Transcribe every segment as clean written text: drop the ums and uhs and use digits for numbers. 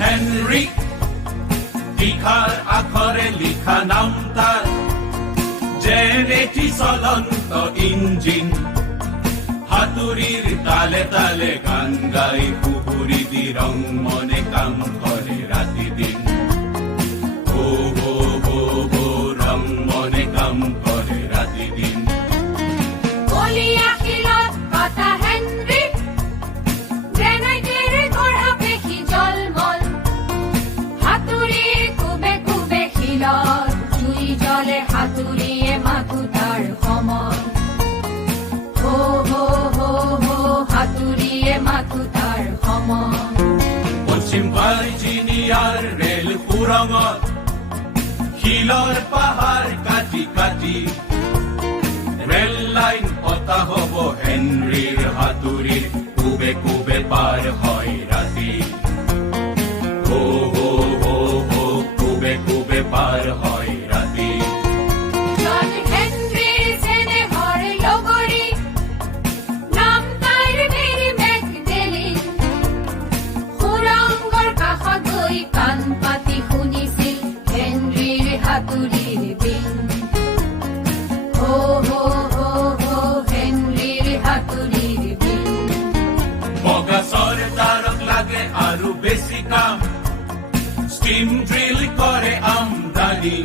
Henry, লিখার আখরে লিখা নাম তার, জেনেটি চলন্ত ইঞ্জিন, হাতুড়ির তালে তালে গান গাই, পুহুরি দি রং মনে কাম করে রাতি দিন। ও হো হো হো রং মনে কাম করে রাতি দিন। হাতুড়িয়ে মাথু তার সময়, হো হো হো হো হাতুড়িয়ে মাথু তার সময়। পশ্চিম ভার্জিনিয়ার রেল সুৰঙত শিলৰ পাহাৰ কাটি কাটি, ৰেল লাইন পতা হব হেনৰিৰ হাতুড়িৰ, কুবে কুবে পাৰ হয় ৰাতি। হো হো হো হো কুবে কুবে পাৰ হয় ৰাতি। হাতুড়িৰ বিন, হো হো হো হো হেনৰিৰ হাতুড়িৰ বিন। বগা সৰদাৰক লাগে আৰু বেছি কাম, স্টিম ড্ৰিল কৰে আমদানি,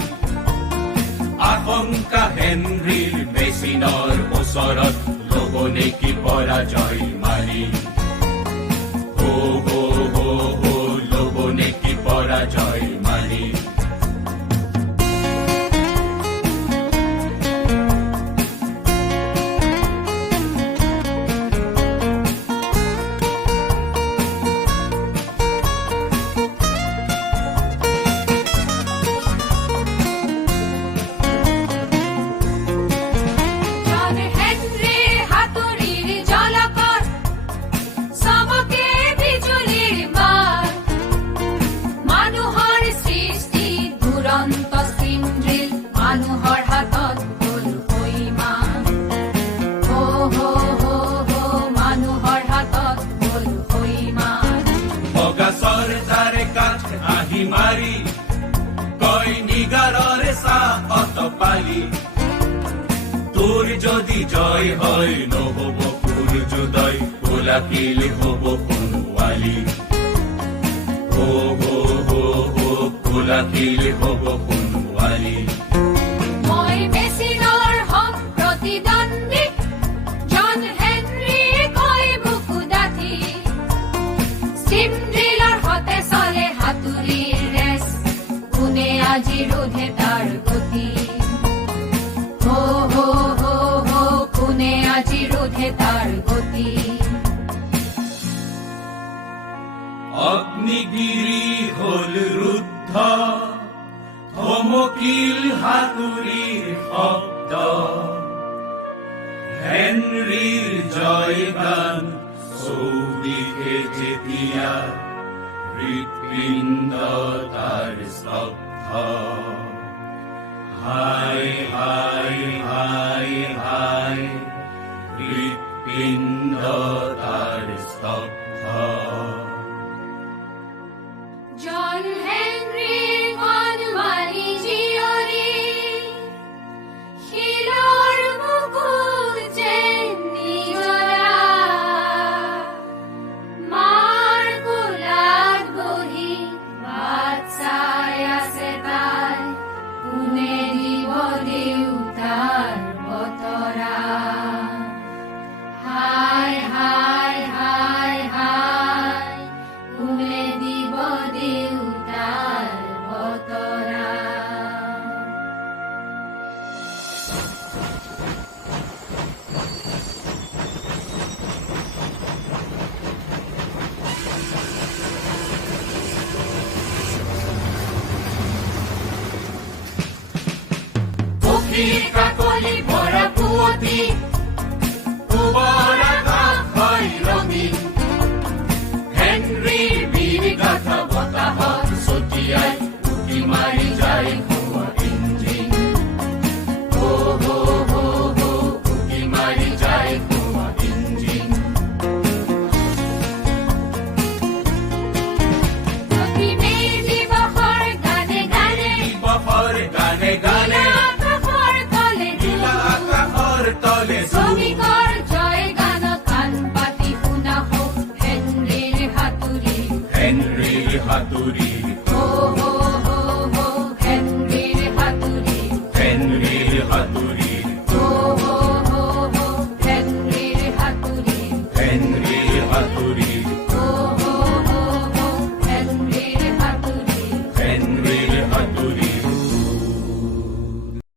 আশংকা হেনৰিৰ মেচিনৰ ওচৰত ল'ব নেকি পৰাজয় মাৰি। হো হো হো হো ল'ব নেকি পৰাজয় মাৰি। মাৰি কই নিগাৰৰে চাহত পালি, তোৰ যদি জয় হয় নহব সূৰ্যোদয়, গোলাকিল হব সোণোৱালী। হো হো হো হো গোলাকিল হব সোণোৱালী। মই মেচিনৰ হম প্ৰতিদ্বন্দ্বী, জন হেনৰি কয় বুকু ডাঠি, ষ্টিম ড্ৰিলৰ হতে চলে হাতুড়িৰ ৰেচ, কোনে আজি ৰোধে তাৰ গতি। হো হো হো হো কোনে আজি ৰোধে তাৰ গতি। অগ্নিগিৰি হল ৰুদ্ধ, থমকিল হাতুড়িৰ শব্দ, হেনৰিৰ জয়গান চৌদিশে যেতিয়া, হৃৎপিণ্ড তাৰ স্তব্ধ। হায় হায় হায় হায় হৃৎপিণ্ড তাৰ স্তব্ধ। জন হেনৰি বনমালী জীয়ৰী, শিলৰ মুকুট যেন নিজৰা, মাৰ কোলাত বহি বাট চাই আছে তাই, কোনে দিব দেউতাৰ বতৰা। হায় হায় হায় হায় কোনে দিব দেউতাৰ বতৰা। পক্ষীৰ কাকলি ভৰা পুৱতি, পুৱৰা কাষ হয় ৰঙীন, হেনৰিৰ বীৰ গাথা বতাহত ছটিয়াই, উকি মাৰি যায় খোৱা ইঞ্জিন। হো হো হো হো উকি মাৰি যায় খোৱা ইঞ্জিন। প্ৰতি তৰীৰ হো